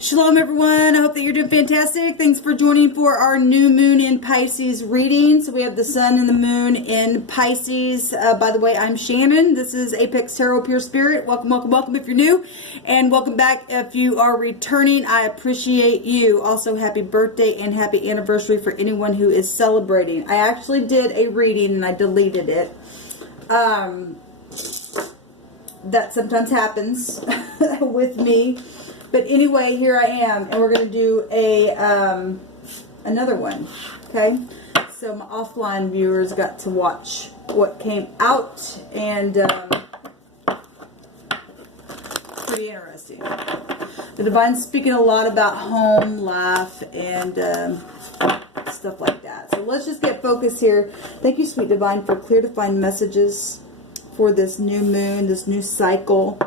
Shalom everyone, I hope that you're doing fantastic. Thanks for joining for our new moon in Pisces reading. So we have the sun and the moon in Pisces. By the way, I'm Shannon. This is Apex Tarot Pure Spirit. Welcome, welcome, welcome if you're new. And welcome back if you are returning. I appreciate you. Also, happy birthday and happy anniversary for anyone who is celebrating. I actually did a reading and I deleted it. That sometimes happens with me. But anyway, here I am, and we're going to do a another one, okay? So my offline viewers got to watch what came out, and pretty interesting. The Divine's speaking a lot about home, life, and stuff like that. So let's just get focused here. Thank you, Sweet Divine, for clear defined messages for this new moon, this new cycle.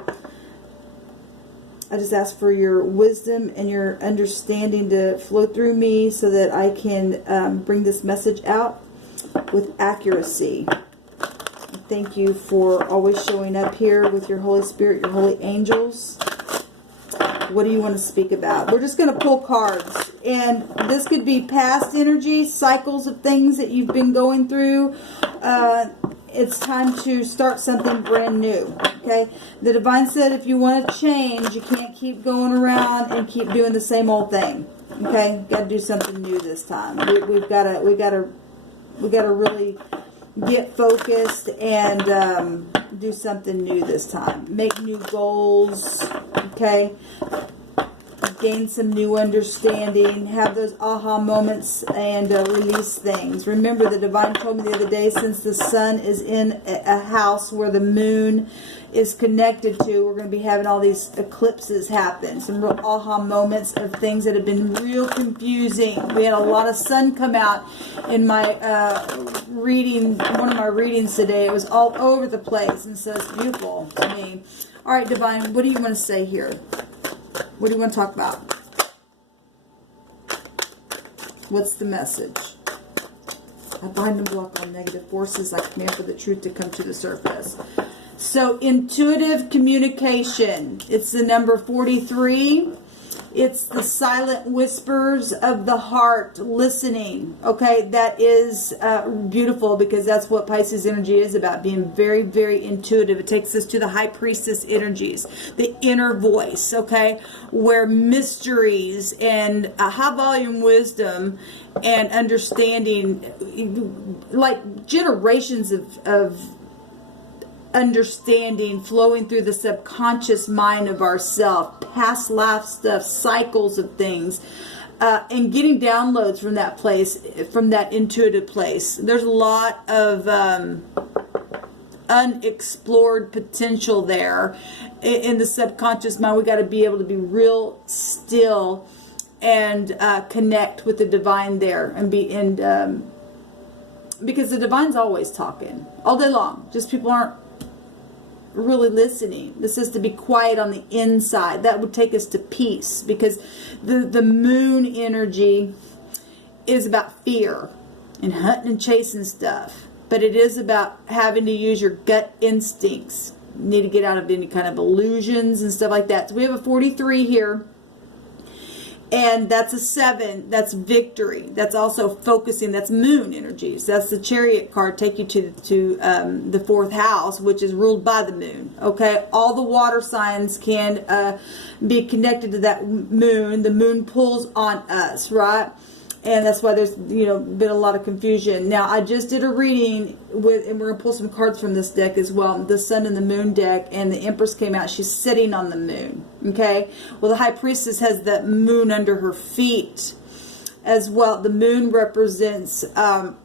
I just ask for your wisdom and your understanding to flow through me so that I can bring this message out with accuracy. Thank you for always showing up here with your Holy Spirit, your holy angels. What do you want to speak about? We're just going to pull cards. And this could be past energy, cycles of things that you've been going through. It's time to start something brand new, okay? The Divine said if you want to change, you can't keep going around and keep doing the same old thing, okay? Got to do something new this time. We got to really get focused and do something new this time. Make new goals, okay? Gain some new understanding, have those aha moments, and release things. Remember, the Divine told me the other day, since the sun is in a house where the moon is connected to, we're going to be having all these eclipses happen. Some real aha moments of things that have been real confusing. We had a lot of sun come out in my reading, one of my readings today. It was all over the place, and so it's beautiful to me. All right, Divine, what do you want to say here? What do you want to talk about? What's the message? I bind and block all negative forces. I command for the truth to come to the surface. So, intuitive communication. It's the number 43. It's the silent whispers of the heart, listening. Okay, that is beautiful, because that's what Pisces energy is about, being very, very intuitive. It takes us to the High Priestess energies, the inner voice, okay, where mysteries and high volume wisdom and understanding, like generations of understanding flowing through the subconscious mind of ourself, past life stuff, cycles of things, and getting downloads from that place, from that intuitive place. There's a lot of unexplored potential there in the subconscious mind. We got to be able to be real still and connect with the Divine there, and because the Divine's always talking all day long. Just people aren't really listening. This is to be quiet on the inside. That would take us to peace, because the moon energy is about fear and hunting and chasing stuff, but it is about having to use your gut instincts. You need to get out of any kind of illusions and stuff like that. So we have a 43 here, and that's a 7. That's victory. That's also focusing. That's moon energies. That's the Chariot card. Take you to the 4th house, which is ruled by the moon. Okay, all the water signs can be connected to that moon. The moon pulls on us, right? And that's why there's been a lot of confusion. Now, I just did a reading with, and we're gonna pull some cards from this deck as well, the Sun and the Moon deck, and the Empress came out. She's sitting on the moon. Okay, well, the High Priestess has the moon under her feet as well. The moon represents obviously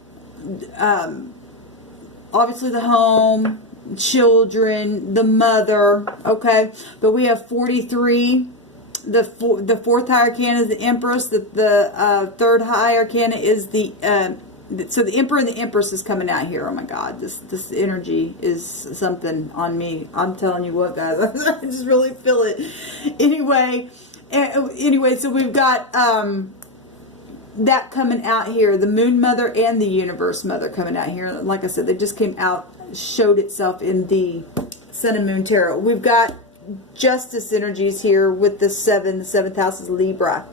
the home, children, the mother. Okay, but we have 43. The 4th high arcana is the Empress. The 3rd high arcana is the so the Emperor and the Empress is coming out here. Oh my God, this energy is something on me. I'm telling you what, guys, I just really feel it. Anyway, so we've got that coming out here, the Moon Mother and the Universe Mother coming out here. Like I said, they just came out, showed itself in the Sun and Moon Tarot. We've got justice energies here with the 7. The 7th house is Libra.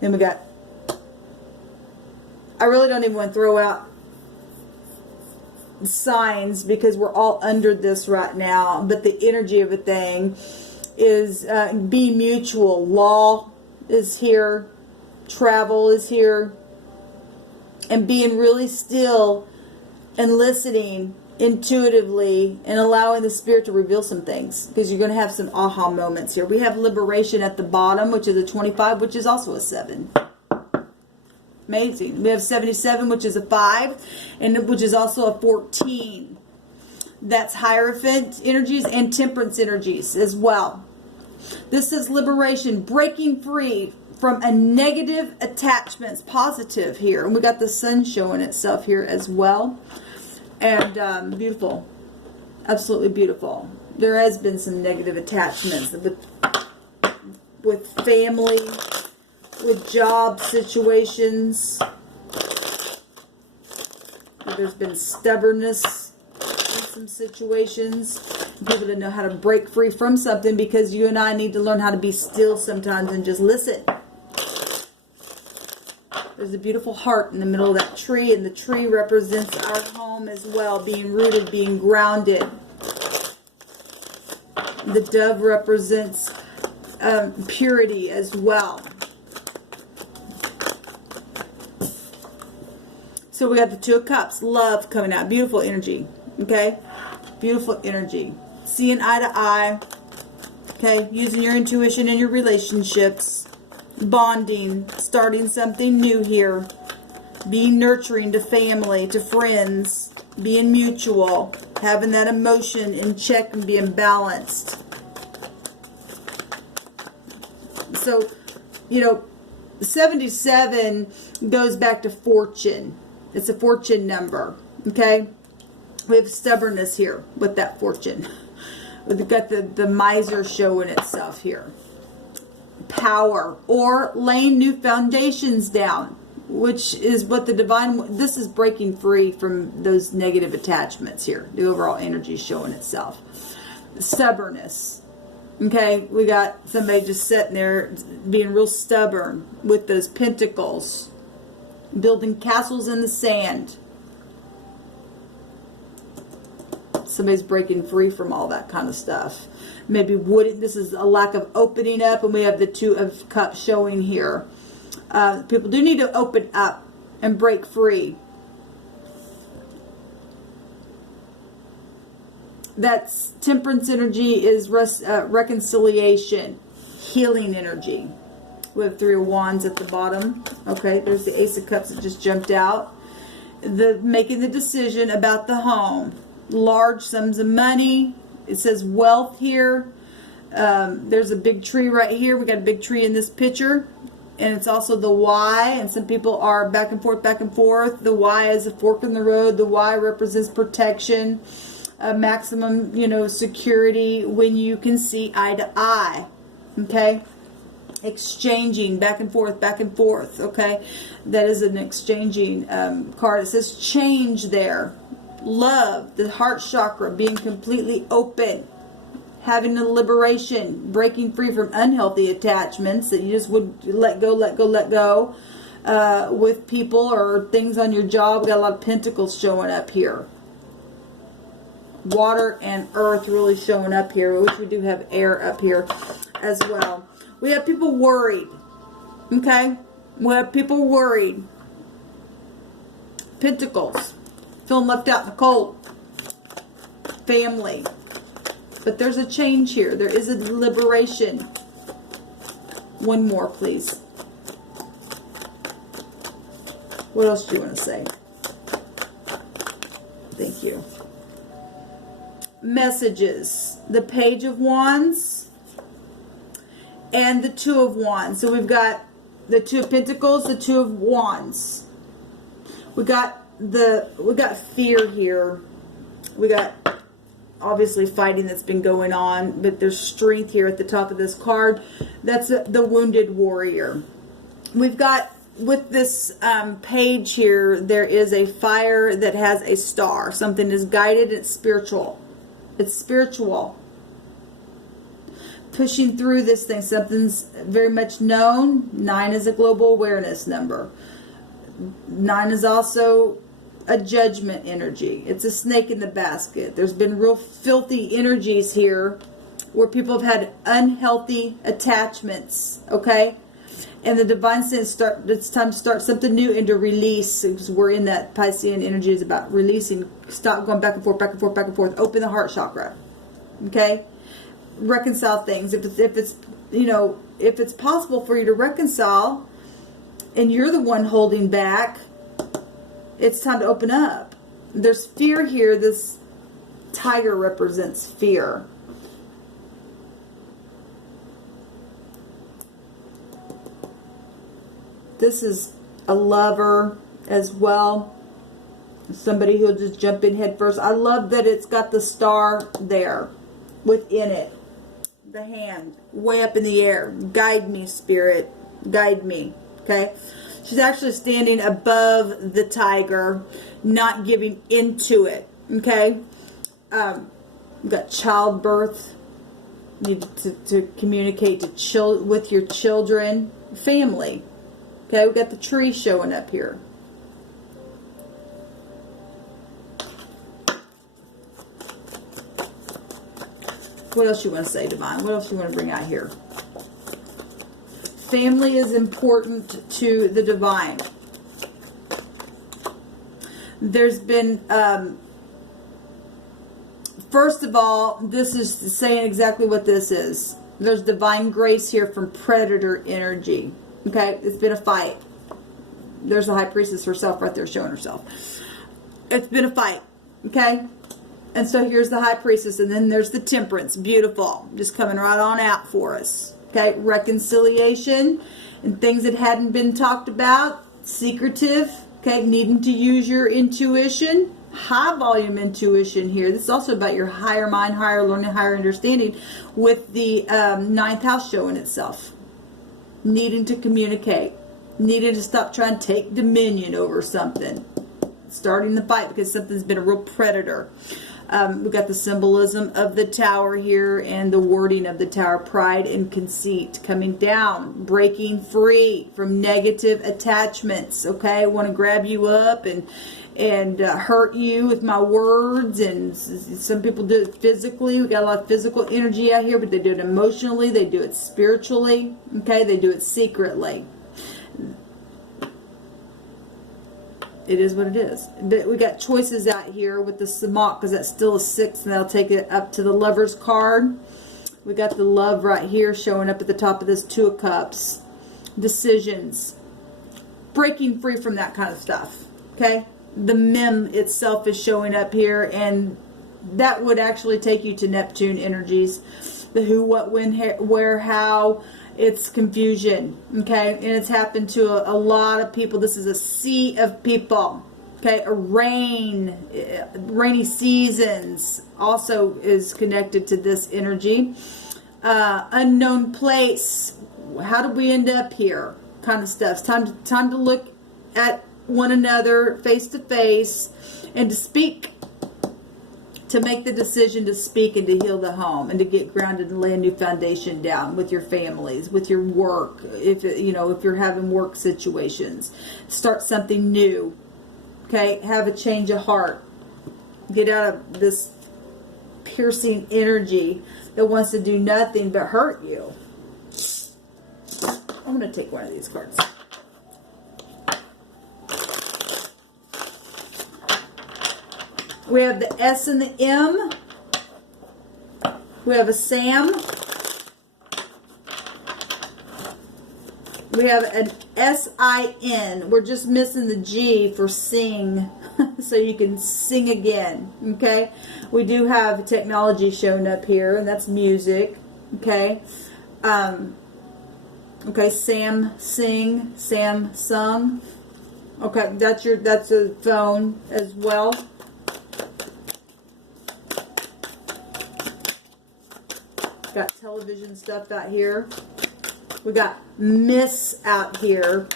And we got, I really don't even want to throw out signs because we're all under this right now, but the energy of a thing is be mutual. Law is here, travel is here, and being really still and listening intuitively and allowing the spirit to reveal some things, because you're going to have some aha moments here. We have liberation at the bottom, which is a 25, which is also a 7. Amazing. We have 77, which is a 5, and which is also a 14. That's Hierophant energies and Temperance energies as well. This is liberation, breaking free from a negative attachments, positive here. And we got the sun showing itself here as well. And beautiful. Absolutely beautiful. There has been some negative attachments with family, with job situations. There's been stubbornness in some situations. People don't know how to break free from something, because you and I need to learn how to be still sometimes and just listen. There's a beautiful heart in the middle of that tree, and the tree represents our home as well, being rooted, being grounded. The dove represents purity as well. So we got the 2 of Cups, love coming out, beautiful energy, okay? Beautiful energy. Seeing eye to eye, okay? Using your intuition in your relationships, bonding, starting something new here, being nurturing to family, to friends, being mutual, having that emotion in check and being balanced. So, you know, 77 goes back to fortune. It's a fortune number, okay? We have stubbornness here with that fortune. We've got the miser showing itself here. Power, or laying new foundations down, which is what the divine, this is breaking free from those negative attachments here. The overall energy showing itself. Stubbornness. Okay, we got somebody just sitting there being real stubborn with those pentacles, building castles in the sand. Somebody's breaking free from all that kind of stuff. Maybe this is a lack of opening up, and we have the 2 of Cups showing here. People do need to open up and break free. That's Temperance energy is reconciliation, healing energy. We have 3 of Wands at the bottom. Okay, there's the Ace of Cups that just jumped out. Making the decision about the home. Large sums of money. It says wealth here. There's a big tree right here. We got a big tree in this picture. And it's also the Y. And some people are back and forth, back and forth. The Y is a fork in the road. The Y represents protection. Maximum, you know, security when you can see eye to eye. Okay? Exchanging back and forth, okay? That is an exchanging card. It says change there. Love, the heart chakra, being completely open. Having a liberation, breaking free from unhealthy attachments that you just would let go with people or things on your job. We got a lot of pentacles showing up here. Water and earth really showing up here, which we do have air up here as well. We have people worried. Okay? We have people worried. Pentacles. Feeling left out in the cold. Family. But there's a change here. There is a liberation. One more, please. What else do you want to say? Thank you. Messages. The Page of Wands and the 2 of Wands. So we've got the 2 of Pentacles, the 2 of Wands. We got fear here. We got obviously fighting that's been going on, but there's strength here at the top of this card. That's the wounded warrior. We've got, with this page here, there is a fire that has a star. Something is guided. It's spiritual. It's spiritual. pushing through this thing. Something's very much known. 9 is a global awareness number. 9 is also a judgment energy. It's a snake in the basket. There's been real filthy energies here where people have had unhealthy attachments, okay? And the divine sense, it's time to start something new and to release, because we're in that Piscean energy is about releasing. Stop going back and forth, back and forth, back and forth. Open the heart chakra, okay? Reconcile things. If it's you know, if it's possible for you to reconcile and you're the one holding back, it's time to open up. There's fear here. This tiger represents fear. This is a lover as well. Somebody who'll just jump in head first. I love that it's got the star there within it. The hand way up in the air. Guide me, spirit. Guide me. Okay. She's actually standing above the tiger, not giving into it. Okay. We've got childbirth. You need to communicate with your children, family. Okay, we've got the tree showing up here. What else you want to say, Divine? What else you want to bring out here? Family is important to the Divine. There's been, first of all, this is saying exactly what this is. There's divine grace here from predator energy. Okay, it's been a fight. There's the high priestess herself right there showing herself. It's been a fight. Okay, and so here's the high priestess, and then there's the temperance. Beautiful, just coming right on out for us. Okay, reconciliation and things that hadn't been talked about. Secretive. Okay, needing to use your intuition. High volume intuition here. This is also about your higher mind, higher learning, higher understanding, with the 9th house showing itself. Needing to communicate, needing to stop trying to take dominion over something, starting the fight because something's been a real predator. We've got the symbolism of the tower here and the wording of the tower. Pride and conceit coming down, breaking free from negative attachments. Okay, I want to grab you up and hurt you with my words, and some people do it physically. We got a lot of physical energy out here, but they do it emotionally, they do it spiritually, okay, they do it secretly. It is what it is. But we got choices out here with the Samak, because that's still a 6, and that'll take it up to the Lover's card. We got the love right here showing up at the top of this 2 of Cups. Decisions. Breaking free from that kind of stuff, okay? The mem itself is showing up here, and that would actually take you to Neptune energies. The who, what, when, where, how. It's confusion, okay? And it's happened to a lot of people. This is a sea of people, okay? Rainy seasons also is connected to this energy. Unknown place. How did we end up here? Kind of stuff. It's time to look at one another face to face and to speak, to make the decision to speak and to heal the home and to get grounded and lay a new foundation down with your families, with your work. If you're having work situations, start something new. Okay, have a change of heart. Get out of this piercing energy that wants to do nothing but hurt you. I'm going to take one of these cards. We have the S and the M. We have a Sam. We have an S-I-N. We're just missing the G for sing. So you can sing again. Okay. We do have technology showing up here, and that's music. Okay. Okay. Sam sing. Sam sung. Okay. That's a phone as well. Got television stuff out here. We got Miss out here.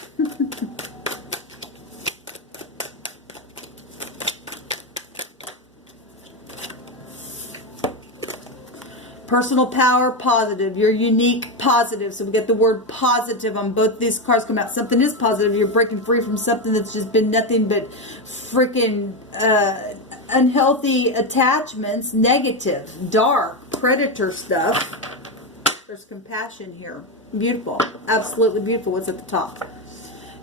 Personal power, positive. You're unique, positive. So we get the word positive on both these cards come out. Something is positive. You're breaking free from something that's just been nothing but freaking unhealthy attachments, negative, dark, predator stuff. There's compassion here. Beautiful. Absolutely beautiful. What's at the top?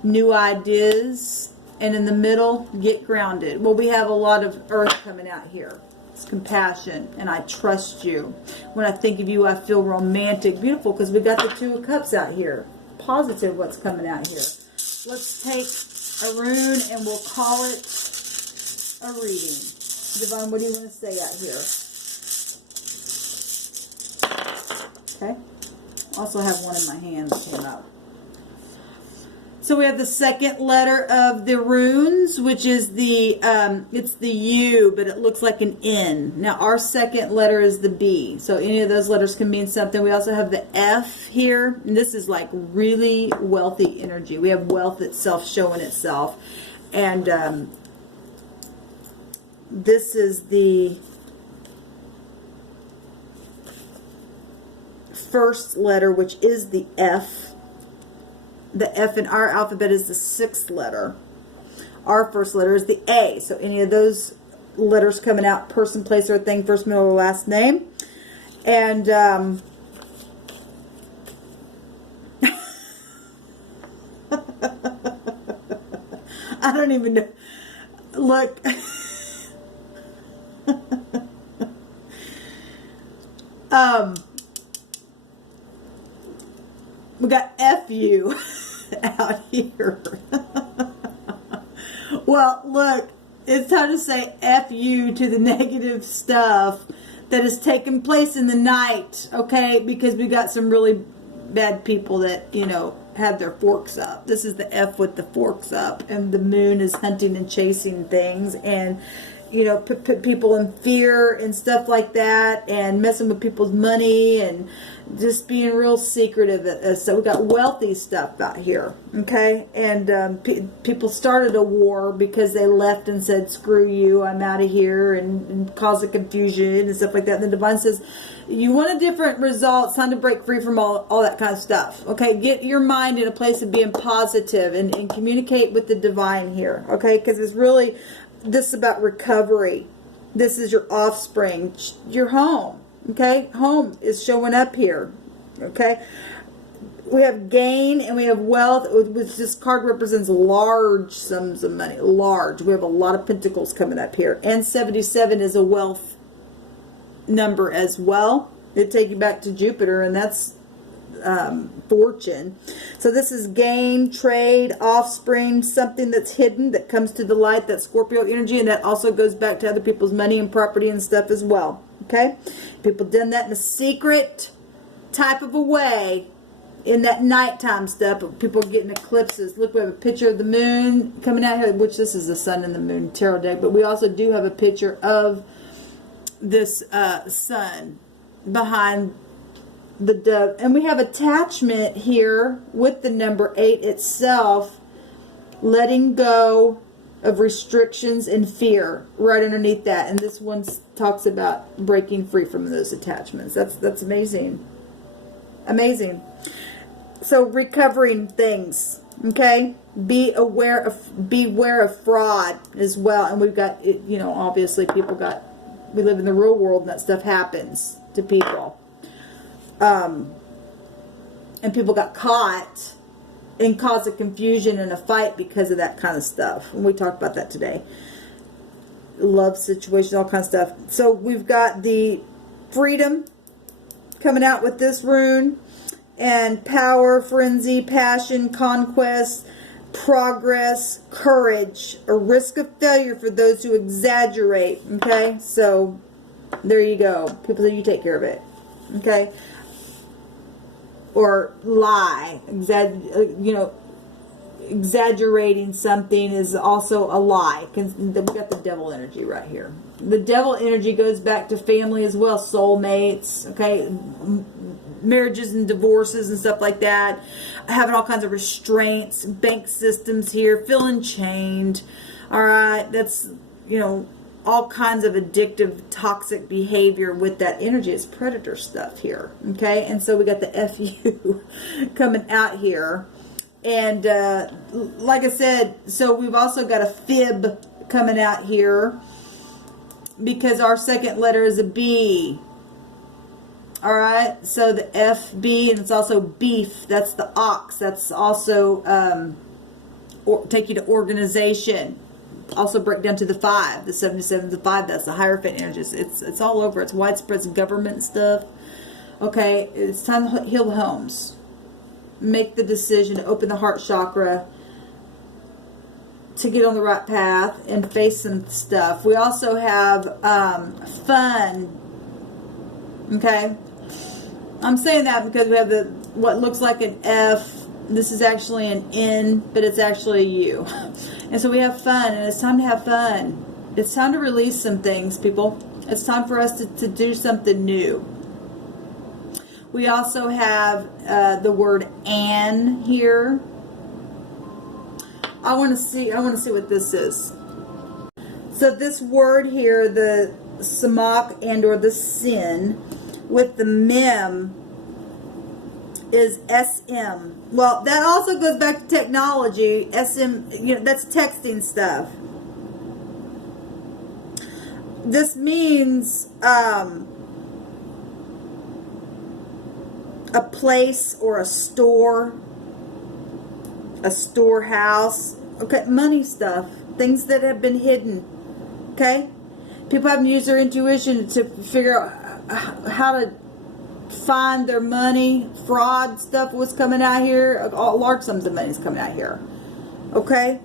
New ideas. And in the middle, get grounded. Well, we have a lot of earth coming out here. It's compassion, and I trust you. When I think of you, I feel romantic. Beautiful, because we got the Two of Cups out here. Positive what's coming out here. Let's take a rune, and we'll call it a reading. Divine, what do you want to say out here? Okay. Also have one in my hand that came out. So we have the second letter of the runes, which is the, it's the U, but it looks like an N. Now our second letter is the B. So any of those letters can mean something. We also have the F here. And this is like really wealthy energy. We have wealth itself showing itself. And this is the first letter, which is the F. The F in our alphabet is the 6th letter. Our first letter is the A. So any of those letters coming out, person, place, or thing, first, middle, or last name. And I don't even know. Look. We got FU out here. Well, look, it's time to say FU to the negative stuff that has taken place in the night, okay? Because we got some really bad people that, you know, have their forks up. This is the F with the forks up, and the moon is hunting and chasing things, and you know, put people in fear and stuff like that, and messing with people's money, and just being real secretive. So we got wealthy stuff out here, okay? And people started a war because they left and said, screw you, I'm out of here, and caused a confusion and stuff like that. And the divine says, you want a different result, it's time to break free from all that kind of stuff, okay? Get your mind in a place of being positive and communicate with the divine here, okay? Because it's really... this is about recovery. This is your offspring, your home, okay? Home is showing up here, okay? We have gain and we have wealth, which this card represents large sums of money, large. We have a lot of pentacles coming up here. And 77 is a wealth number as well. It'd take you back to Jupiter, and that's fortune. So this is gain, trade, offspring, something that's hidden that comes to the light. That's Scorpio energy, and that also goes back to other people's money and property and stuff as well. Okay, people done that in a secret type of a way in that nighttime stuff. People are getting eclipses. Look, we have a picture of the moon coming out here, which this is the sun and the moon tarot deck, but we also do have a picture of this sun behind the dove, and we have attachment here with the number 8 itself, letting go of restrictions and fear right underneath that. And this one talks about breaking free from those attachments. That's amazing. Amazing. So recovering things, okay? Beware of fraud as well. And we've got, you know, obviously we live in the real world, and that stuff happens to people. And people got caught and caused a confusion and a fight because of that kind of stuff. And we talked about that today. Love situation, all kinds of stuff. So we've got the freedom coming out with this rune, and power, frenzy, passion, conquest, progress, courage, a risk of failure for those who exaggerate. Okay, so there you go. People say, you take care of it. Okay. Or lie, exaggerating something is also a lie. We got the devil energy right here. The devil energy goes back to family as well, soulmates, okay, marriages and divorces and stuff like that, having all kinds of restraints, bank systems here, feeling chained. All right, that's, you know, all kinds of addictive, toxic behavior with that energy. It's predator stuff here, okay? And so we got the FU coming out here. And like I said, so we've also got a fib coming out here because our second letter is a B. All right, so the FB, and it's also beef. That's the ox. That's also take you to organization. Also break down to the 5, the 77 to the 5. That's the Hierophant energies. It's all over. It's widespread. It's government stuff. Okay, it's time to heal the homes. Make the decision to open the heart chakra to get on the right path and face some stuff. We also have fun. Okay, I'm saying that because we have the what looks like an F. This is actually an N, but it's actually a U. And so we have fun, and it's time to have fun. It's time to release some things, people. It's time for us to do something new. We also have the word "an" here. I want to see what this is. So this word here, the samak and or the sin, with the mem is SM. Well, that also goes back to technology. SM, that's texting stuff. This means a place or a store, a storehouse. Okay, money stuff, things that have been hidden. Okay, people haven't used their intuition to figure out how to find their money. Fraud stuff was coming out here. Large sums of money is coming out here. Okay,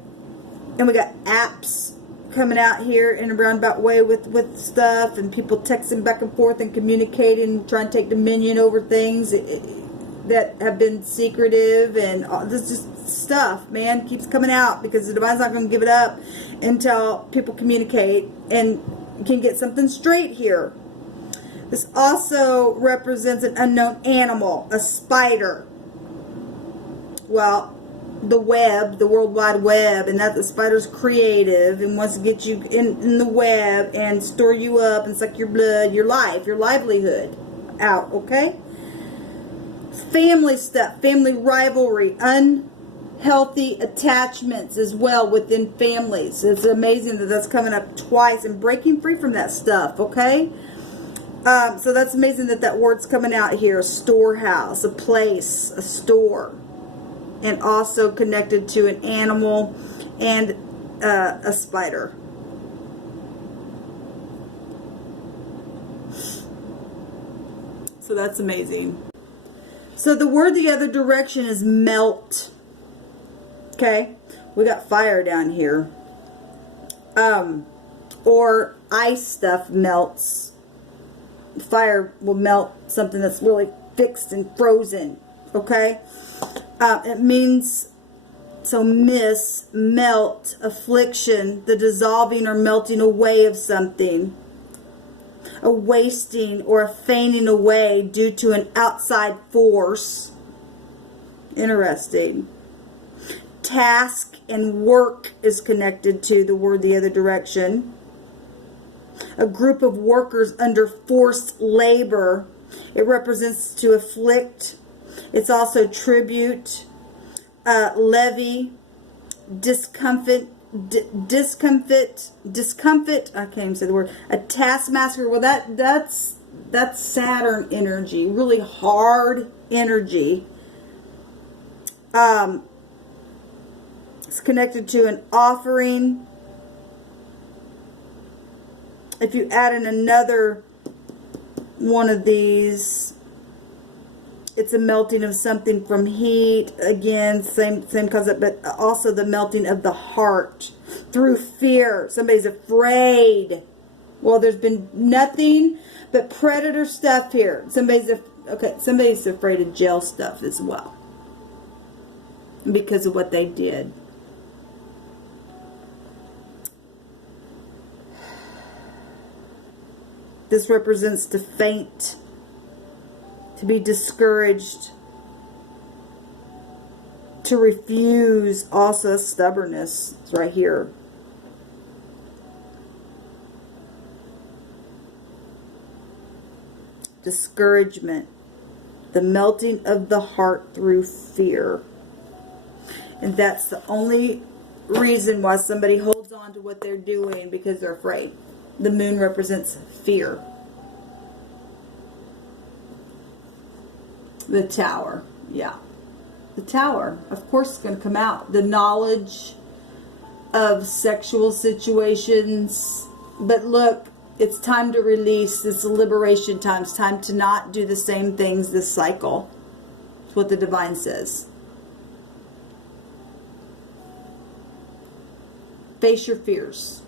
and we got apps coming out here in a roundabout way with stuff, and people texting back and forth and communicating, trying to take dominion over things that have been secretive, and this just stuff, man, keeps coming out because the divine's not going to give it up until people communicate and can get something straight here. This also represents an unknown animal, a spider. Well, the web, the World Wide Web, and that the spider's creative and wants to get you in the web and store you up and suck your blood, your life, your livelihood out, okay? Family stuff, family rivalry, unhealthy attachments as well within families. It's amazing that that's coming up twice and breaking free from that stuff, okay? So that's amazing that that word's coming out here. A storehouse, a place, a store. And also connected to an animal and a spider. So that's amazing. So the word the other direction is melt. Okay? We got fire down here. Or ice stuff melts. Fire will melt something that's really fixed and frozen. Okay? It means, so melt, affliction, the dissolving or melting away of something. A wasting or a fainting away due to an outside force. Interesting. Task and work is connected to the word the other direction. A group of workers under forced labor. It represents to afflict. It's also tribute, levy, discomfort, I can't even say the word, a taskmaster. Well, that's Saturn energy, really hard energy. It's connected to an offering. If you add in another one of these, it's a melting of something from heat. Again, same concept, but also the melting of the heart through fear. Somebody's afraid. Well, there's been nothing but predator stuff here. Somebody's afraid of jail stuff as well because of what they did. This represents to faint, to be discouraged, to refuse, also stubbornness. It's right here. discouragement, the melting of the heart through fear. And that's the only reason why somebody holds on to what they're doing, because they're afraid. The moon represents fear. The Tower, yeah. The Tower, of course, is going to come out. The knowledge of sexual situations. But look, it's time to release. It's a liberation time. It's time to not do the same things this cycle. That's what the Divine says. Face your fears.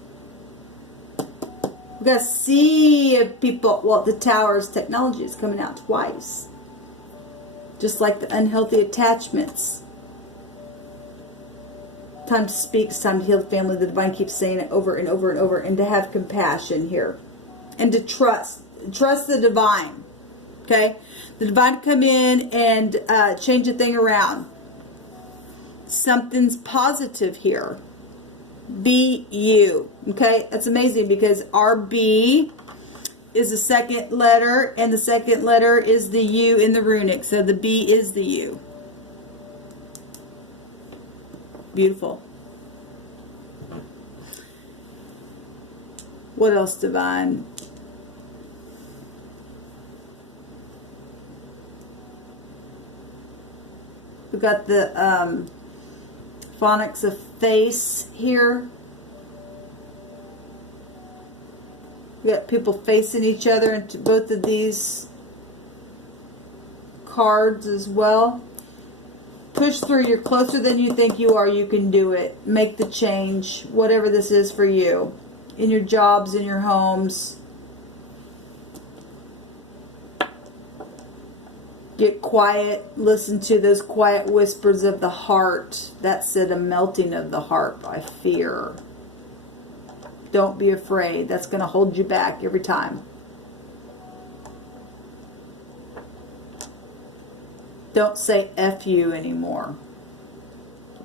We've got to see if people, well, the Tower's technology is coming out twice. Just like the unhealthy attachments. Time to speak. It's time to heal the family. The Divine keeps saying it over and over and over. And to have compassion here. And to trust. Trust the Divine. Okay? The Divine come in and change a thing around. Something's positive here. Be you. Okay? That's amazing because our B is the second letter, and the second letter is the U in the runic. So the B is the U. Beautiful. What else, Divine? We've got the phonics of face here. We got people facing each other into both of these cards as well. Push through. You're closer than you think you are. You can do it. Make the change. Whatever this is for you. In your jobs, in your homes. Get quiet. Listen to those quiet whispers of the heart. That's it, a melting of the heart by fear. Don't be afraid. That's going to hold you back every time. Don't say F you anymore.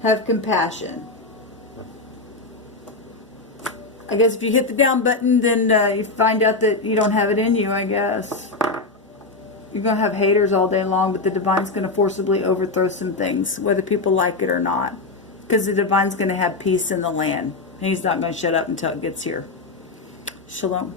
Have compassion. I guess if you hit the down button, then you find out that you don't have it in you, I guess. You're going to have haters all day long, but the Divine's going to forcibly overthrow some things, whether people like it or not. Because the Divine's going to have peace in the land. And He's not going to shut up until it gets here. Shalom.